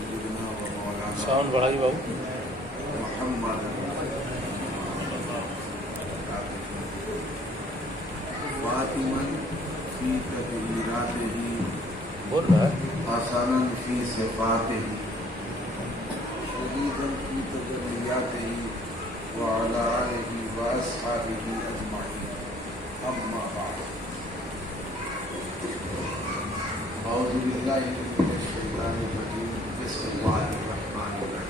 سيدنا ومولانا ساؤنڈ بڑھائی بابو. محمد فاطما في تدبيراته بول رہا ہے. حسنا في صفاته شديدا في تجلياته وعلى آله وأصحابه أجمعين. أما بعد أعوذ بالله من الشيطان الرجيم. بسم الله الرحمن الرحيم.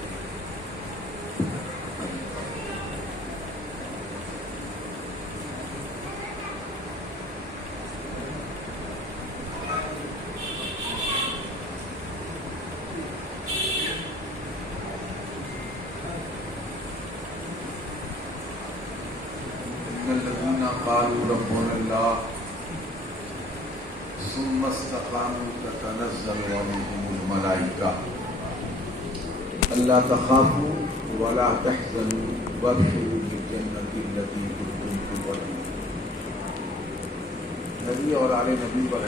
الذين قالوا ربنا الله ثم استقاموا تتنزل عليهم الملائكة ألا تخافوا ولا تحزنوا وابشروا بالجنة التي كنتم توعدون. نبی اور آل نبی پر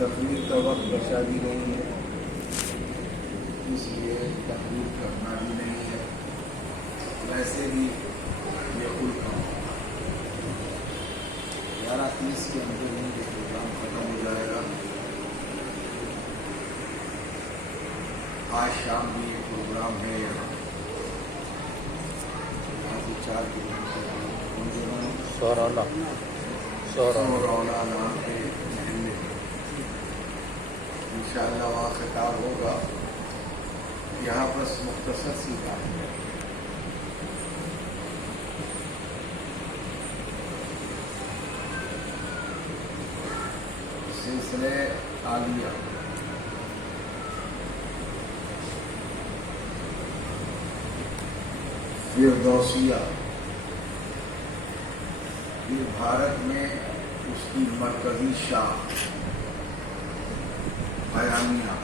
تقریر کا وقت بچا بھی نہیں ہے، اس لیے تقریر کرنا بھی نہیں ہے. ویسے بھی یہ کل کام 11:30 کے اندر ہی یہ پروگرام ختم ہو جائے گا. آج شام بھی یہ پروگرام ہے یہاں سے 4 کلومیٹر سورولا نام کے محلے. انشاءاللہ وہاں خطاب ہوگا. یہاں بس مختصر سی بات ہے. سلسلے عالیہ فردوسیہ یہ بھارت میں اس کی مرکزی شاخ بیانیہ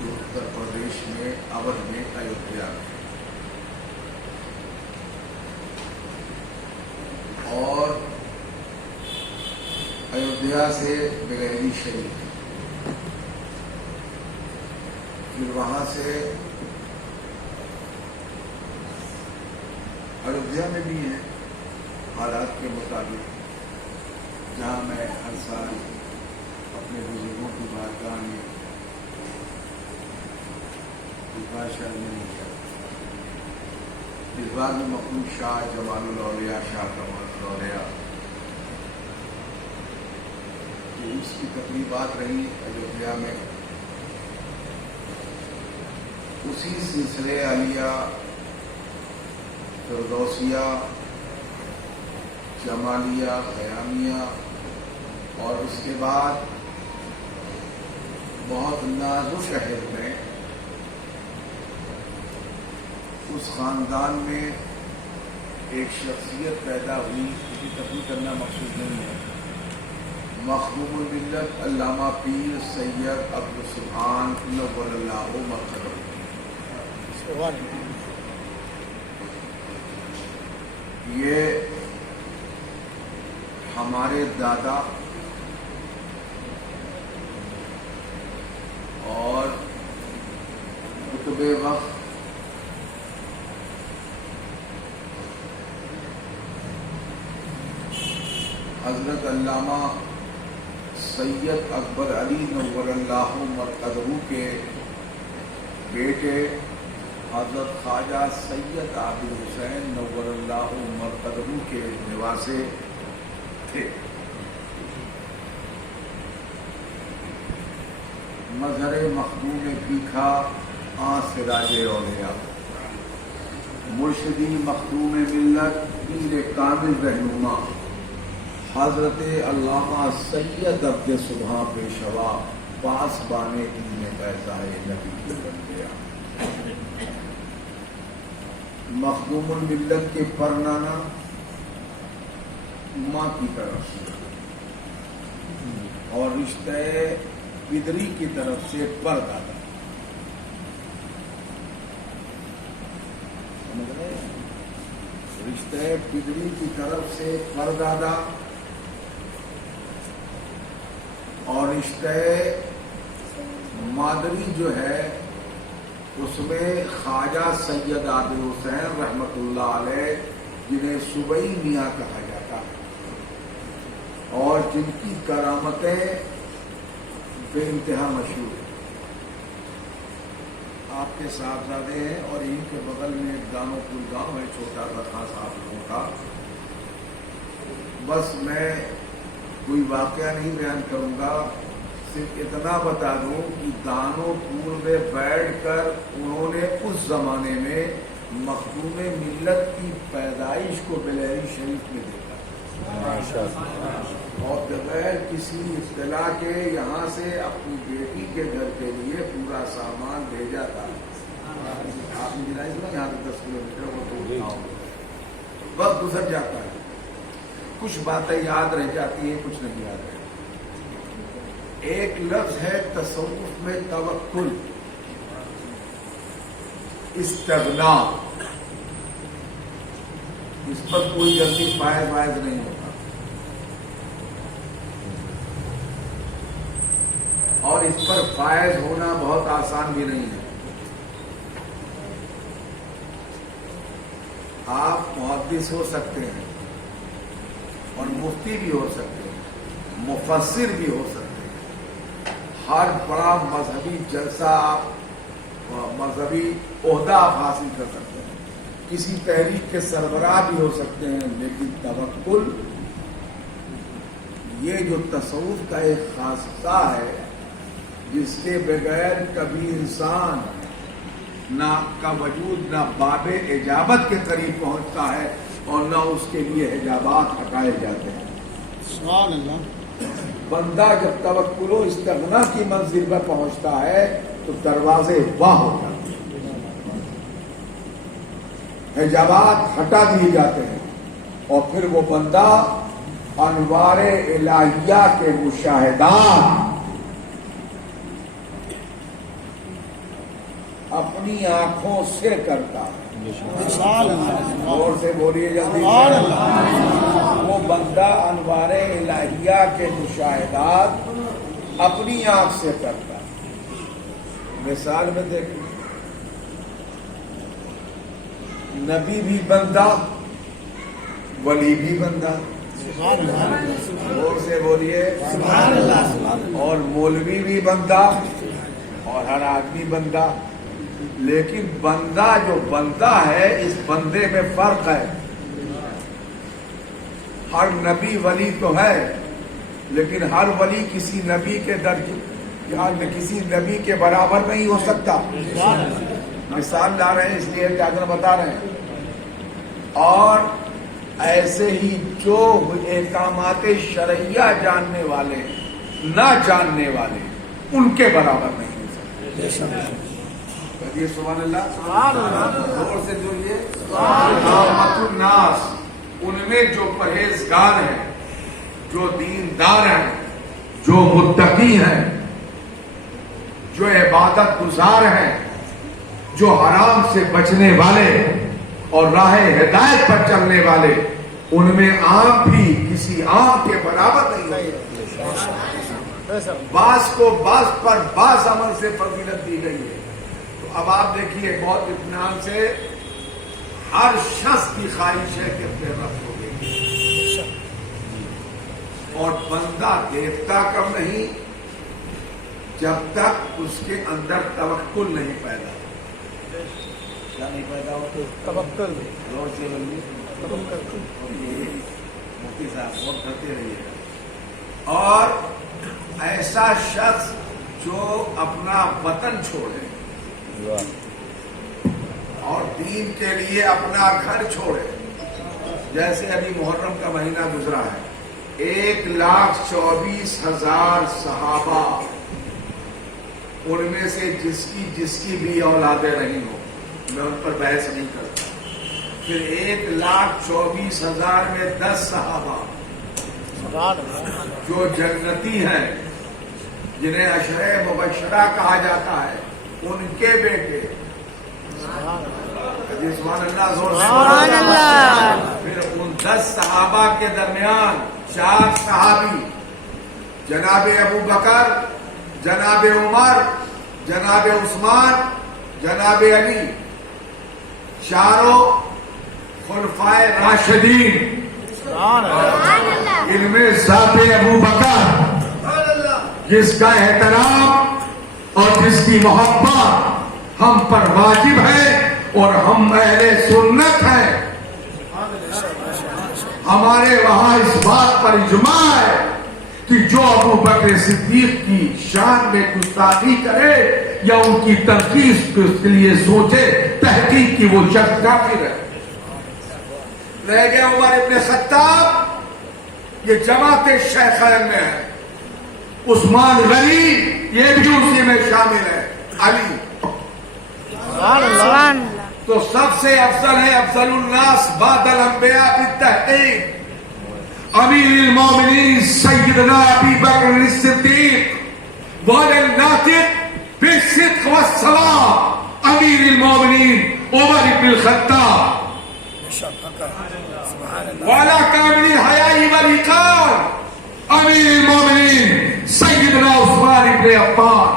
جو اتر پردیش میں اودھ میں ایودھیا میں، اور ایودھیا سے بغیری شریف، پھر وہاں سے ایودھیا میں بھی ہیں حالات کے مطابق، جہاں میں ہر سال اپنے بزرگوں کی بارگاہ میں شامل نہیں کیا. اس بار میں مقبول شاہ جمال الاولیاء شاہ کمال الاولیاء کہ اس کی تقریبات رہی ایودھیا میں. اسی سلسلے عالیہ فردوسیہ جمالیہ قیامیہ اور اس کے بعد بہت نازک شہر میں اس خاندان میں ایک شخصیت پیدا ہوئی جس کی تقریر کرنا مقصود نہیں ہے. مخدوم الملت علامہ پیر سید عبدالسبحان نور اللہ مرکزہ. یہ ہمارے دادا اور قطب وقت حضرت علامہ سید اکبر علی نور اللہ مرکزہ کے بیٹے حضرت خواجہ سید عابد حسین نور اللہ مرکزہ کے نواسے تھے. مظہر مخدوم پیکھا سراج اولیاء، مرشدی مخدوم ملت پیر کامل رہنما حضرت علامہ سید عبد سبحان پیشوا پاس بانے دین پیسائے نبی بن گیا. مخدوم الملت کے پرنانا ماں کی طرف سے اور رشتہ پدری کی طرف سے پر دادا. رشتہ پدری کی طرف سے پردادا اور رشتہ مادری جو ہے اس میں خواجہ سید عادل حسین رحمت اللہ علیہ جنہیں صوبئی میاں کہا جاتا ہے اور جن کی کرامتیں بے انتہا مشہور ہیں. آپ کے صاحبزادے ہیں اور ان کے بغل میں ایک دانو پور گاؤں ہے چھوٹا سا خاص آپ لوگوں کا. بس میں کوئی واقعہ نہیں بیان کروں گا, صرف اتنا بتا دوں کہ دانو پور میں بیٹھ کر انہوں نے اس زمانے میں مخدوم ملت کی پیدائش کو بلہری شریف میں دیکھا اور بغیر کسی اطلاع کے یہاں سے اپنی بیٹی کے گھر کے لیے پورا سامان بھیجا تھا. آپ نے جنائز نا یہاں سے 10 کلومیٹر وہ تو وقت گزر جاتا ہے, کچھ باتیں یاد رہ جاتی ہیں, کچھ نہیں یاد رہتی. ایک لفظ ہے تصوف میں توکل, استغنا, اس پر کوئی جلدی فائز وائز نہیں ہوتا اور اس پر فائز ہونا بہت آسان بھی نہیں ہے. آپ محدث ہو سکتے ہیں اور مفتی بھی ہو سکتے ہیں, مفسر بھی ہو سکتے ہیں, ہر بڑا مذہبی جلسہ آپ مذہبی عہدہ آپ حاصل کر سکتے ہیں, کسی تحریک کے سربراہ بھی ہو سکتے ہیں, لیکن توکل یہ جو تصوف کا ایک خاصہ ہے جس کے بغیر کبھی انسان نہ کا وجود نہ باب اجابت کے قریب پہنچتا ہے اور نہ اس کے لیے حجابات ہٹائے جاتے ہیں. سبحان اللہ. بندہ جب توکل و استغنا کی منزل پر پہنچتا ہے تو دروازے واہ ہو جاتے ہیں, حجابات ہٹا دیے جاتے ہیں اور پھر وہ بندہ انوار الہیہ کے مشاہدات اپنی آنکھوں سے کرتا ہے. اور سے بولیے جلدی. وہ بندہ انوار الہیہ کے مشاہدات اپنی آنکھ سے کرتا ہے. مثال میں دیکھیں, نبی بھی بندہ, ولی بھی بندہ, اور سے بولیے, اور مولوی بھی بندہ اور ہر آدمی بندہ. لیکن بندہ جو بندہ ہے اس بندے میں فرق ہے. ہر نبی ولی تو ہے لیکن ہر ولی کسی نبی کے درجے کسی نبی کے برابر نہیں ہو سکتا. مثال لا رہے ہیں اس لیے کیا بتا رہے ہیں. اور ایسے ہی جو احکامات شرعیہ جاننے والے نہ جاننے والے ان کے برابر نہیں ہو سکتے. سبحان اللہ. زور سے جوڑیے. عامۃ الناس, ان میں جو پرہیزگار ہیں, جو دیندار ہیں, جو متقی ہیں, جو عبادت گزار ہیں, جو حرام سے بچنے والے اور راہ ہدایت پر چلنے والے, ان میں آپ بھی کسی عام کے برابر نہیں ہوتے. بعض کو بعض پر بعض عمل سے فضیلت دی گئی ہے. اب آپ دیکھیے بہت اطمینان سے, ہر شخص کی خواہش ہے کہ اپنے رب کو دیکھے, اور بندہ دیکھتا کب نہیں جب تک اس کے اندر توکل نہیں پیدا. کیا نہیں پیدا ہو؟ توکل. غور سے بولیے. مفتی صاحب بہت کرتے رہیے. اور ایسا شخص جو اپنا وطن چھوڑے اور دین کے لیے اپنا گھر چھوڑے, جیسے ابھی محرم کا مہینہ گزرا ہے, 1,24,000 صحابہ, ان میں سے جس کی بھی اولادیں رہی ہوں, میں ان پر بحث نہیں کرتا. پھر 1,24,000 میں 10 صحابہ جو جنتی ہیں, جنہیں عشرہ مبشرہ کہا جاتا ہے, ان کے بیٹے سبحان اللہ زور سے سبحان اللہ. پھر ان 10 صحابہ کے درمیان 4 صحابی جناب ابو بکر، جناب عمر، جناب عثمان، جناب علی، چاروں خلفائے راشدین. ان میں ذات ابو بکر جس کا احترام اور جس کی محبت ہم پر واجب ہے اور ہم اہل سنت ہیں. ہمارے وہاں اس بات پر اجماع ہے کہ جو ابو بکر صدیق کی شان میں گستاخی کرے یا ان کی تنقید اس کے لیے سوچے، تحقیق کی وہ شخص کافر ہے. رہ گیا عمر ابن خطاب، یہ جماعت شیخین میں ہے. عثمان غنی یہ بھی اسی میں شامل ہے. علی سبحان اللہ. تو سب سے افضل ہے افضل الناس بعد الانبیاء بالتحقیق امیر المومنین سیدنا ابی بکر الصدیق والناطق بالصدق والصواب امیر المومنین عمر بن الخطاب والا کامل الحیاء والإقار امیر المومنین سیدنا عثمان بن عفان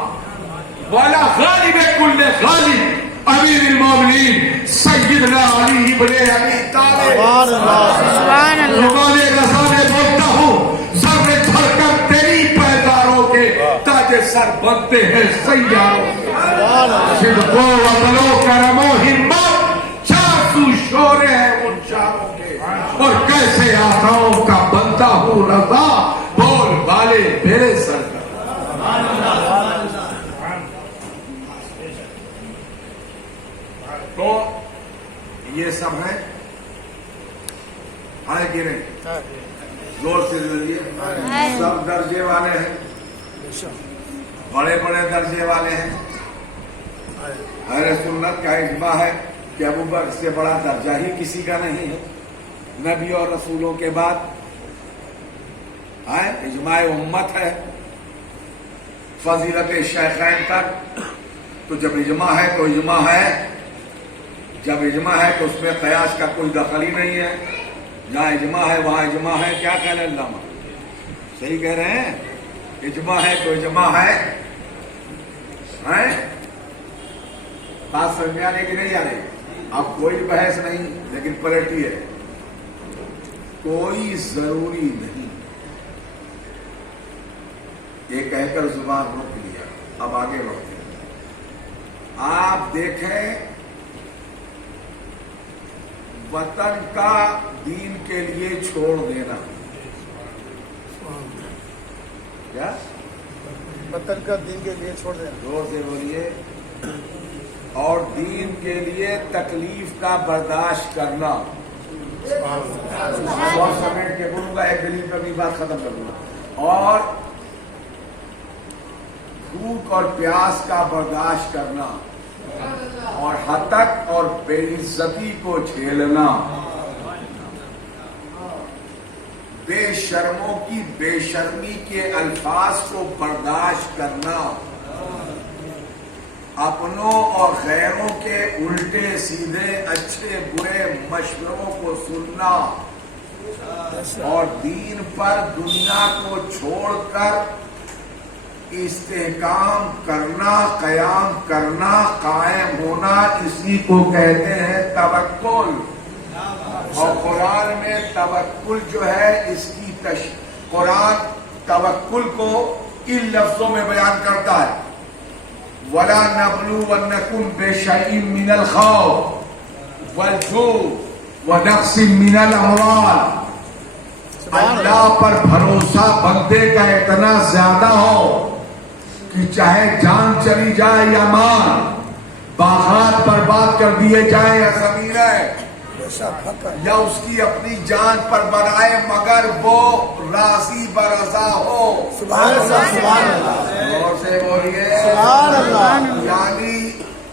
والا غالب کل غالب امیر المومنین سیدنا علی بن ابی طالب. سبحان اللہ. زبان رضا میں بولتا ہوں، ذرے بھر کر تیری پیداروں کے تاج سر بنتے ہیں سیاروں کے. صدق و عدل و کرم و ہمت چار سو شورے ہیں ان چاروں کے. اور کیسے آقاؤں کا بنتا ہوں رضا، بول والے میرے سر کا. تو یہ سب ہے آئے کہ نہیں؟ زور سے ذریعے سب درجے والے ہیں، بڑے بڑے درجے والے ہیں. اہل سنت کا اجماع ہے کہ ابو بکر سے بڑا درجہ ہی کسی کا نہیں ہے نبی اور رسولوں کے بعد. اجماع امت ہے فضیلت شیخین تک. تو جب اجماع ہے تو اجماع ہے، جب اجماع ہے تو اس میں قیاس کا کوئی دخل ہی نہیں ہے. جہاں اجماع ہے وہاں اجماع ہے. کیا کہہ رہے ہیں علامہ؟ صحیح کہہ رہے ہیں. اجماع ہے تو اجماع ہے. بات سمجھ میں آنے کی نہیں آ رہی؟ اب کوئی بحث نہیں، لیکن پلٹی ہے. کوئی ضروری نہیں. یہ کہہ کر زبان روک لیا. اب آگے بڑھتے ہیں. آپ دیکھیں وطن کا دین کے لیے چھوڑ دینا. کیا وطن کا دین کے لیے چھوڑ دینا؟ زور سے بولیے. اور دین کے لیے تکلیف کا برداشت کرنا. بہت سمیٹ کے بولوں گا، ایک دلیل پر اپنی بات ختم کر دوں گا. اور بھوک اور پیاس کا برداشت کرنا، اور ہتک اور بے عزتی کو جھیلنا، بے شرموں کی بے شرمی کے الفاظ کو برداشت کرنا، اپنوں اور غیروں کے الٹے سیدھے اچھے برے مشوروں کو سننا، اور دین پر دنیا کو چھوڑ کر استحکام کرنا، قیام کرنا، قائم ہونا، اسی کو کہتے ہیں توکل. اور قرآن میں توکل جو ہے اس کی قرآن توکل کو ان لفظوں میں بیان کرتا ہے. وَلَا نَبْلُوَنَّكُمْ بِشَيْءٍ مِّنَ الْخَوْفِ وَالْجُوعِ وَنَقْصٍ مِّنَ الْأَمْوَالِ. اللہ پر بھروسہ بندے کا اتنا زیادہ ہو کہ چاہے جان چلی جائے یا مال، باغات برباد کر دیے جائیں یا زمینیں، یا اس کی اپنی جان پر بنائے مگر وہ راضی برضا ہو. سبحان اللہ. سبحان اللہ. اور سے بولیے سبحان اللہ.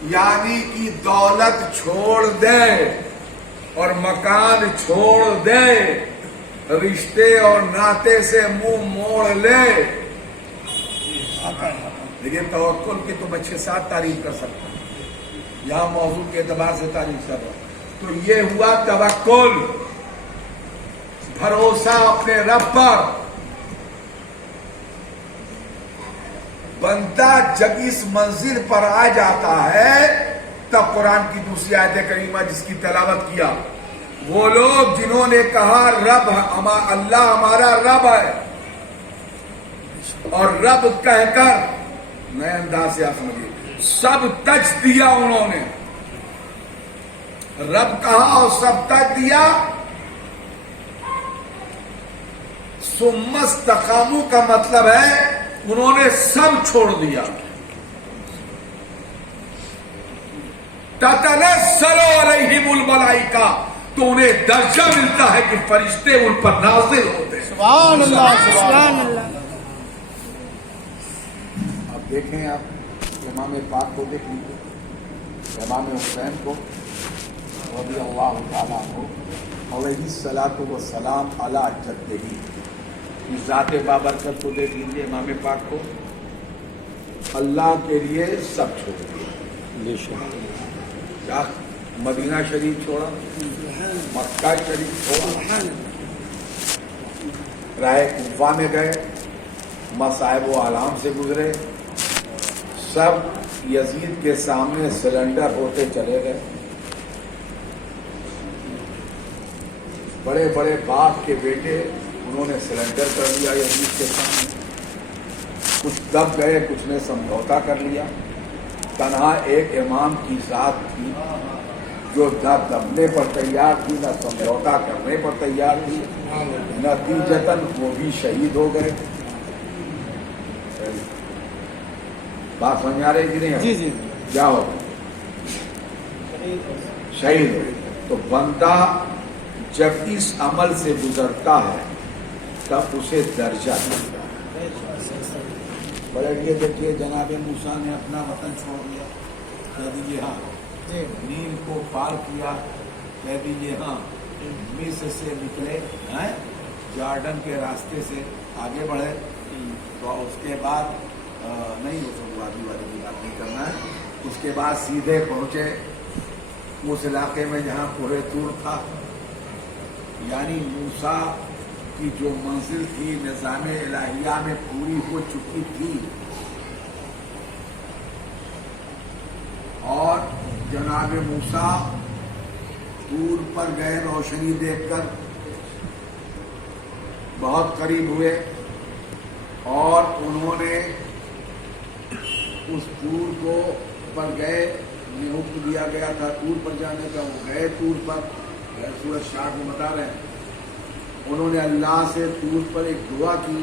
یعنی کی دولت چھوڑ دے اور مکان چھوڑ دے، رشتے اور ناطے سے منہ موڑ لے. لیکن توکل کی تو میں 6-7 تعریف کر سکتا ہوں. یہاں موضوع کے اعتبار سے تعریف کر رہا ہوں. تو یہ ہوا توکل، بھروسہ اپنے رب پر۔ بندہ جب اس منزل پر آ جاتا ہے تب قرآن کی دوسری آیت کریمہ جس کی تلاوت کیا، وہ لوگ جنہوں نے کہا رب اللہ ہمارا رب ہے، اور رب کہہ کر نئے انداز سے آپ سمجھیے سب تج دیا، انہوں نے رب کہا اور سب تج دیا۔ ثم استقاموا کا مطلب ہے انہوں نے سب چھوڑ دیا۔ تتنزل علیہم الملائکہ، تو انہیں درجہ ملتا ہے کہ فرشتے ان پر نازل ہوتے ہیں۔ سبحان اللہ سبحان اللہ۔ اب دیکھیں آپ امام پاک کو دیکھ لیجیے، امام حسین کو رضی اللہ تعالیٰ عنہ علیہ الصلاۃ والسلام علی جدہ، ذات بابرکت کو دیکھ لیجیے، امام پاک کو اللہ کے لیے سب چھوڑ دیا۔ کیا مدینہ شریف چھوڑا، مکہ شریف چھوڑا، راہ کوفہ میں گئے، مصائب و آلام سے گزرے، سب یزید کے سامنے سرنڈر ہوتے چلے گئے۔ بڑے بڑے باپ کے بیٹے انہوں نے سرنڈر کر لیا یزید کے سامنے، کچھ دب گئے، کچھ نے سمجھوتا کر لیا۔ تنہا ایک امام کی ذات تھی جو نہ دبنے پر تیار تھی، نہ سمجھوتا کرنے پر تیار تھی، نتیجتاً وہ بھی شہید ہو گئے۔ بات سمجھ آ رہی کہ نہیں؟ جی جی کیا ہو شہید ہو۔ تو بندہ جب اس عمل سے گزرتا ہے تب اسے درجہ ملتا ہے۔ بڑے یہ دیکھیے جناب موسیٰ نے اپنا وطن چھوڑ دیا، کہہ دیجیے ہاں، نیل کو پار کیا، کہہ دیجیے ہاں، مصر سے نکلے ہیں، جارڈن کے راستے سے آگے بڑھے، تو اس کے بعد نہیں وہ سب وادی والی کی بات نہیں کرنا ہے، اس کے بعد سیدھے پہنچے اس علاقے میں جہاں کوہ طور تھا، یعنی موسیٰ کی جو منزل تھی نظام الہیہ میں پوری ہو چکی تھی، اور جناب موسیٰ دور پر گئے، روشنی دیکھ کر بہت قریب ہوئے، اور انہوں نے اس طور کو پر گئے، انہیں حکم دیا گیا تھا طور پر جانے کا، وہ گئے طور پر، سورج شاہ کو بتا رہے ہیں، انہوں نے اللہ سے طور پر ایک دعا کی،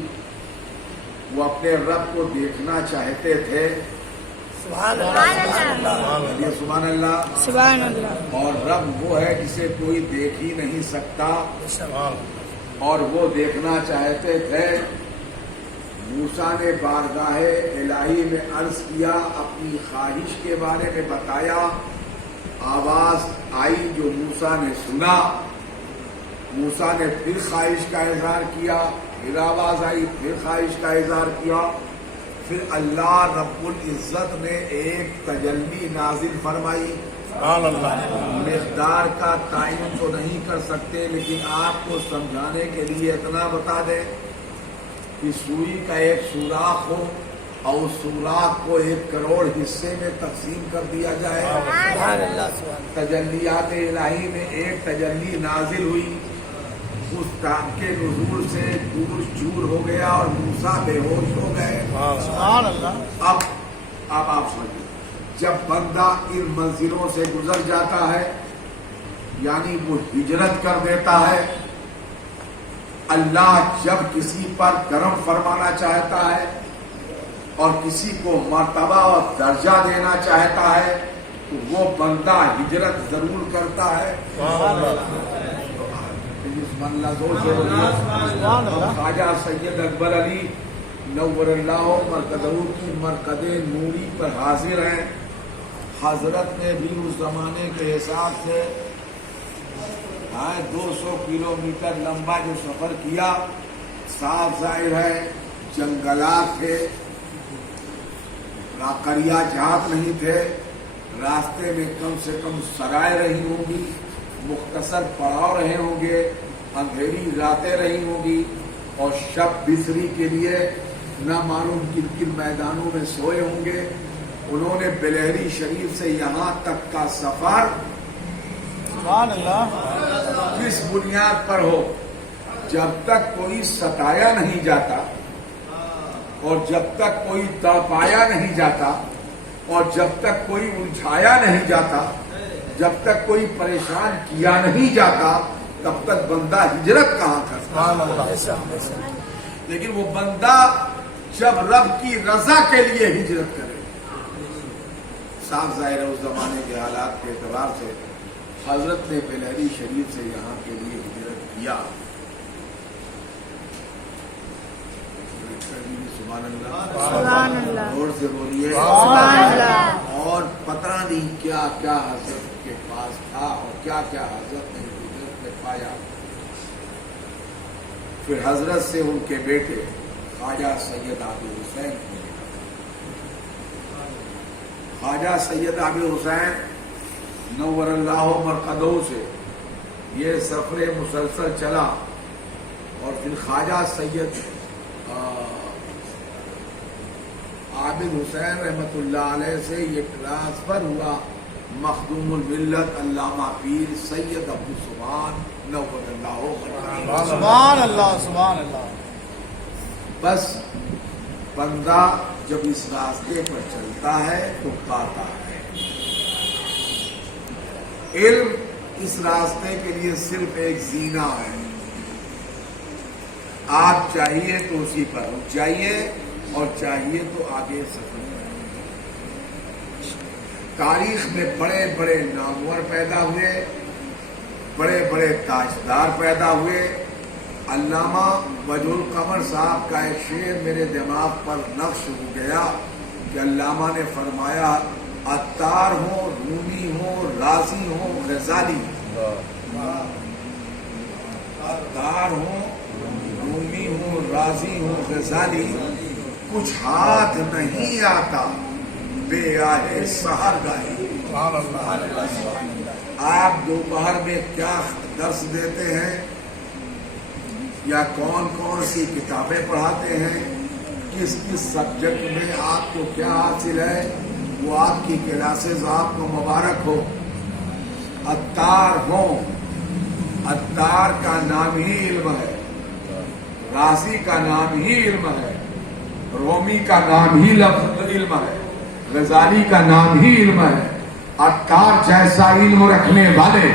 وہ اپنے رب کو دیکھنا چاہتے تھے۔ سبحان اللہ سبحان اللہ۔ سبحان اللہ۔ اور رب وہ ہے جسے کوئی دیکھ ہی نہیں سکتا، اور وہ دیکھنا چاہتے تھے۔ موسیٰ نے بارگاہ الہی میں عرض کیا، اپنی خواہش کے بارے میں بتایا، آواز آئی جو موسیٰ نے سنا، موسیٰ نے پھر خواہش کا اظہار کیا، پھر آواز آئی، پھر خواہش کا اظہار کیا، پھر اللہ رب العزت نے ایک تجلی نازل فرمائی۔ مقدار کا تعین تو نہیں کر سکتے، لیکن آپ کو سمجھانے کے لیے اتنا بتا دیں کہ سوئی کا ایک سوراخ ہو اور اس سوراخ کو 1 کروڑ حصے میں تقسیم کر دیا جائے، تجلیات الہی میں ایک تجلی نازل ہوئی، اس کام کے نزول سے دور چور ہو گیا اور موسیٰ بے ہوش ہو گئے۔ سبحان اللہ۔ اب آپ سمجھیں، جب بندہ ان منزلوں سے گزر جاتا ہے، یعنی وہ ہجرت کر دیتا ہے، اللہ جب کسی پر کرم فرمانا چاہتا ہے اور کسی کو مرتبہ اور درجہ دینا چاہتا ہے تو وہ بندہ ہجرت ضرور کرتا ہے۔ خواجہ سید اکبر علی نور اللہ مرکزہ کی مرکز نوری پر حاضر ہیں۔ حضرت نے بھی اس زمانے کے حساب سے 200 کلومیٹر لمبا جو سفر کیا، صاف ظاہر ہے جنگلات تھے، قریہ جات نہیں تھے، راستے میں کم سے کم سرائے رہی ہوں گی، مختصر پڑاؤ رہے ہوں گے، اندھیری راتیں رہی ہوں گی، اور شب بسری کے لیے نہ معلوم کن کن میدانوں میں سوئے ہوں گے. انہوں نے بلیری شریف سے یہاں تک کا سفر سبحان اللہ. کس بنیاد پر ہو؟ جب تک کوئی ستایا نہیں جاتا، اور جب تک کوئی تڑپایا نہیں جاتا، اور جب تک کوئی الجھایا نہیں جاتا، جب تک کوئی پریشان کیا نہیں جاتا، تب تک بندہ ہجرت کہاں کرتا؟ سبحان اللہ. لیکن وہ بندہ جب رب کی رضا کے لیے ہجرت کرے. صاف ظاہر ہے اس زمانے کے حالات کے اعتبار سے حضرت نے بلیری شریف سے یہاں کے لیے ہجرت کیا. سبحان اللہ. سبحان اللہ. زور سے بولیے. سبحان اللہ. اور پتہ نہیں کیا کیا حضرت کے پاس تھا اور کیا کیا حضرت نے ہجرت میں پایا. پھر حضرت سے ان کے بیٹے خواجہ سید عابد حسین کو ملا. خواجہ سید عابد حسین نور اللہ مرقدہ سے یہ سفر مسلسل چلا، اور پھر خواجہ سید عابد حسین رحمت اللہ علیہ سے یہ ٹرانسفر ہوا مخدوم الملت علامہ پیر سید عبدالسبحان نور اللہ مرقدہ. سبحان اللہ. سبحان اللہ. بس بندہ جب اس راستے پر چلتا ہے تو پاتا ہے. علم اس راستے کے لیے صرف ایک زینہ ہے. آپ چاہیے تو اسی پر رک جائیے، اور چاہیے تو آگے سفر کریں. تاریخ میں بڑے بڑے نامور پیدا ہوئے، بڑے بڑے تاجدار پیدا ہوئے. علامہ وجہ القمر صاحب کا ایک شعر میرے دماغ پر نقش ہو گیا کہ علامہ نے فرمایا عطار ہوں، رومی ہوں، رازی ہوں، غزالی. عطار ہوں، رومی ہوں، رازی ہوں، غزالی، کچھ ہاتھ نہیں آتا بے آہے سحر گاہی. آپ دوپہر میں کیا درس دیتے ہیں یا کون کون سی کتابیں پڑھاتے ہیں، کس کس سبجیکٹ میں آپ کو کیا حاصل ہے، وہ آپ کی کلاسز آپ کو مبارک ہو. عطار ہوں، عطار کا نام ہی علم ہے، رازی کا نام ہی علم ہے، رومی کا نام ہی علم ہے، غزالی کا نام ہی علم ہے. عطار جیسا علم رکھنے والے